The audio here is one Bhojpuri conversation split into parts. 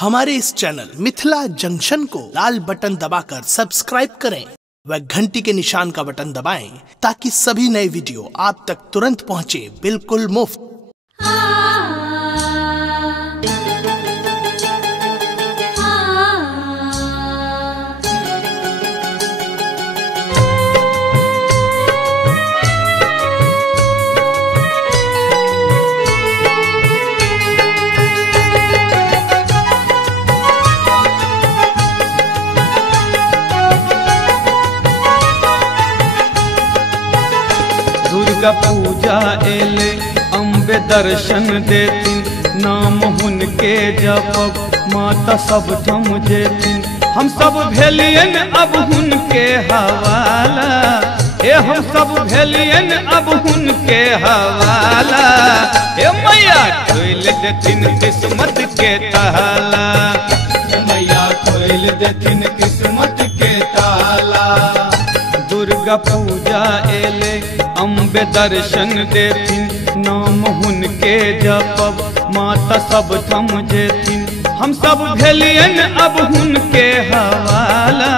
हमारे इस चैनल मिथिला जंक्शन को लाल बटन दबाकर सब्सक्राइब करें व घंटी के निशान का बटन दबाएं ताकि सभी नए वीडियो आप तक तुरंत पहुंचे बिल्कुल मुफ्त। दुर्गा पूजा एले अम्बे दर्शन देतिन, नाम हुनके जपब माता सब थम जेतिन। हम सब भेलियन अब हुनके हवाला, ए हम सब भेलियन अब हुनके हवाला। ए मैया खोल देतिन किस्मत के ताला, मैया खोल देतिन किस्मत के ताला। दुर्गा पूजा एले अम्बे दर्शन देतिन, नाम हुनके जपब माता सब थम जेतिन। हम सब भेलियन अब हुनके हवाला,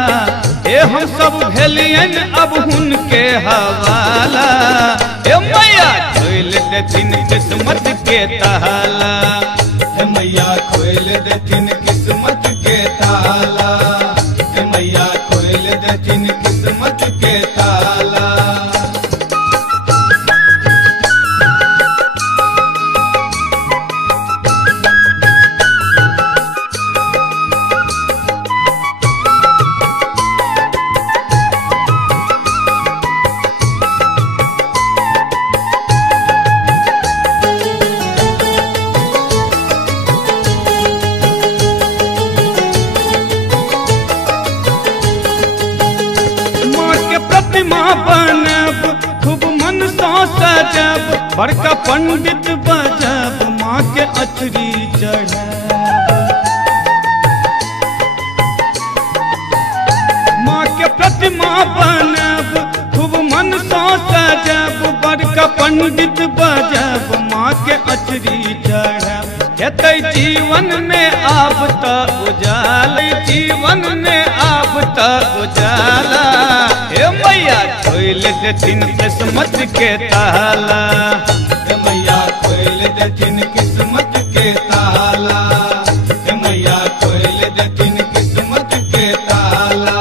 ए हम सब भेलियन अब हुनके हवाला। ए मैया खोल देतिन किस्मत के ताला, ए मैया खोल देतिन किस्मत के ताला, ए मैया खोल देतिन किस्मत के ताला। प्रतिमा बनब खूब मन सो सजब, बड़का पंडित बजब माँ के अचरी चढ़ब। माँ के प्रतिमा बनब खूब मन सो सजब, बड़का पंडित बजब माँ के अचरी चढ़ब। हेतै जीवन में आब त उजाल, जीवन में आब त उजाला। हे मैया खोल देतिन किस्मत के ताला, हे मैया खोल देतिन किस्मत के ताला, हे मैया खोल देतिन किस्मत के ताला।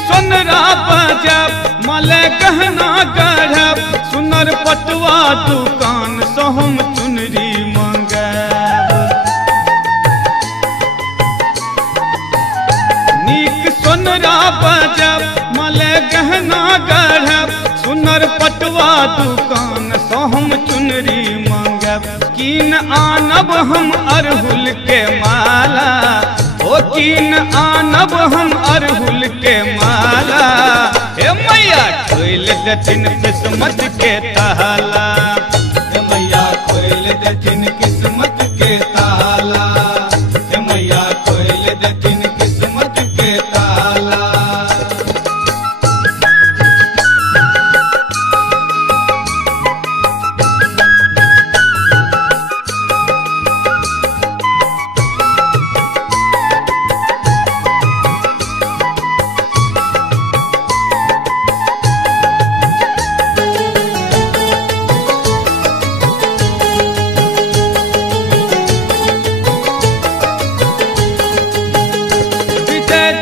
सोनरा बजब माले गहना गढ़ब, सुनर पटुआ दुकान से हम चुनरी मंगब। नीक सोनरा बजब माले गहना गढ़ब, सुनर पटुआ दुकान से हम चुनरी मंगब। कीन आनब हम अरहुल के माला, ओ कीन आनब हम अरहुल के माला। हे मैया खोल देतिन किस्मत के ताला, हे मैया खोल देतिन किस्मत के ताला, हे मैया खोल देतिन किस्मत के ताला।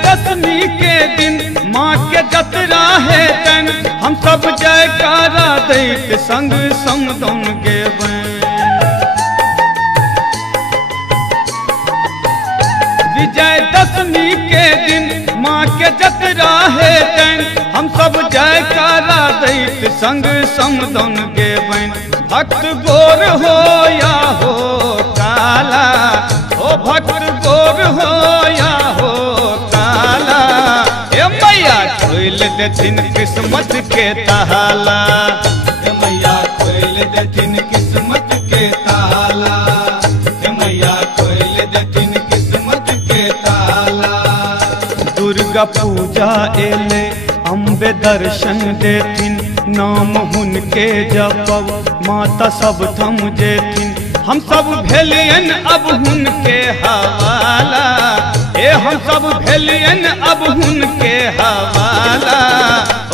दशमी के दिन माँ के जतरा है तन, हम सब जयकारा दैत संग समदौन गेबैं। विजय दशमी के दिन माँ के जतरा है तन, हम सब जयकारा दैत संग समदौन गेबैं। भक्त गोर हो या हो काला, ओ भक्त गोर हो या हो काला। ए मैया खोल देतिन किस्मत के ताला, ए मैया खोल देतिन किस्मत के दुर्गा पूजा एले अम्बे दर्शन देथिन, नाम हुनके जपब माता सब थम जेथिन। हम सब भेलियन अब हुनके हवाला, हम सब भेलियन अब हुनके हवाला।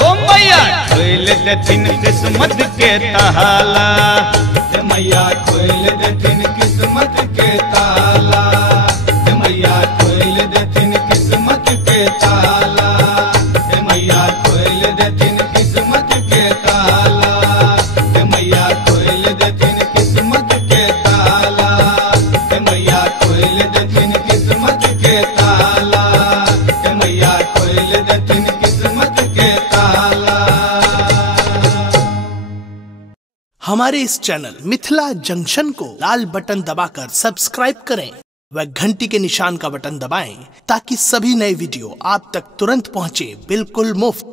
ओ मैया खोल देथिन किस्मत के ताला, मैया खोल देथिन किस्मत के ताला, मैया खोल देथिन किस्मत के ताला, मैया खोल देथिन किस्मत के ताला, मैया खोल देथिन किस्मत के ताला, मैया खोल देथिन किस्मत के ताला, मैया खोल देथिन किस्मत के ताला। हमारे इस चैनल मिथिला जंक्शन को लाल बटन दबाकर सब्सक्राइब करें व घंटी के निशान का बटन दबाएं ताकि सभी नए वीडियो आप तक तुरंत पहुंचे बिल्कुल मुफ्त।